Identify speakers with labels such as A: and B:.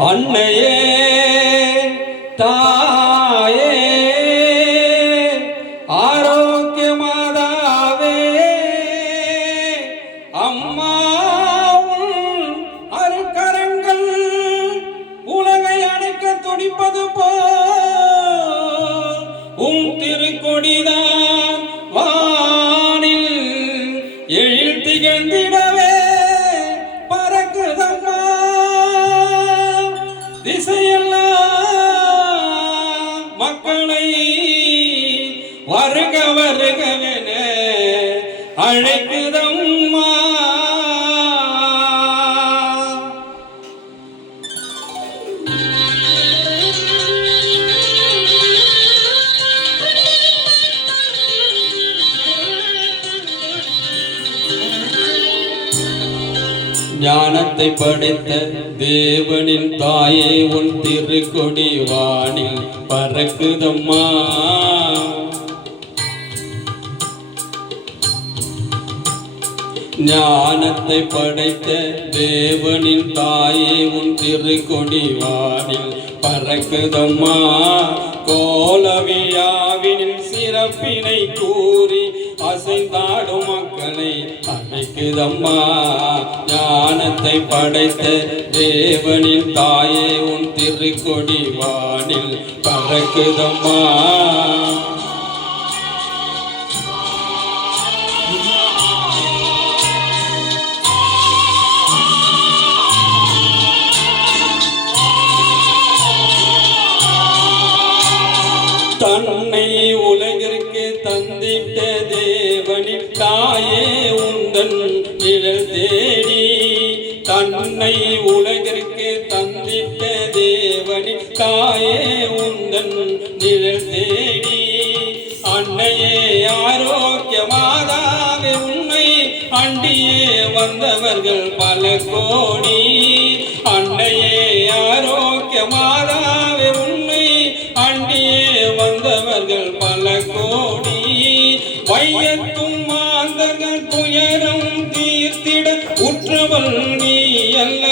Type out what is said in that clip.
A: அன்னையே தாயே ஆரோக்கிய மாதாவே அம்மா உன் அருக்கரங்கள் உலகை அணைக்க துடிப்பது போல் உன் திருக்கொடிதான் வானில் எழில் திகழ்ந்திடவே மக்களை வருக வருகவென அழைக்குதம்மா ஞானத்தை படைத்த தேவனின் தாயே உன் திருக்கொடி வானில் பறக்குதம்மா. ஞானத்தை படைத்த தேவனின் தாயே உன் திருக்கொடி வானில் பறக்குதம்மா. கோலவிழாவின் சிறப்பினை கூறி அசைந்தாடும் மக்களை அழைக்குதம்மா ஞானத்தை படைத்த தேவனின் தாயே உன் திருக்கொடி வானில் பறக்குதம்மா. தன்னை தந்திட்ட தேவனின் உந்தன் நிழல் தேடி தன்னை உலகிற்கு தந்திட்ட தேவனிட்டாயே உந்தன் நிழல் தேடி அன்னையே ஆரோக்கியமாதாவே உன்னை அண்டியே வந்தவர்கள் பல கோடி அன்னையே ஆரோக்கியமாதா பல கோடி வையத்தும் மாந்தர்கள் துயரம் தீர்த்திட உற்றவள் நீ அல்ல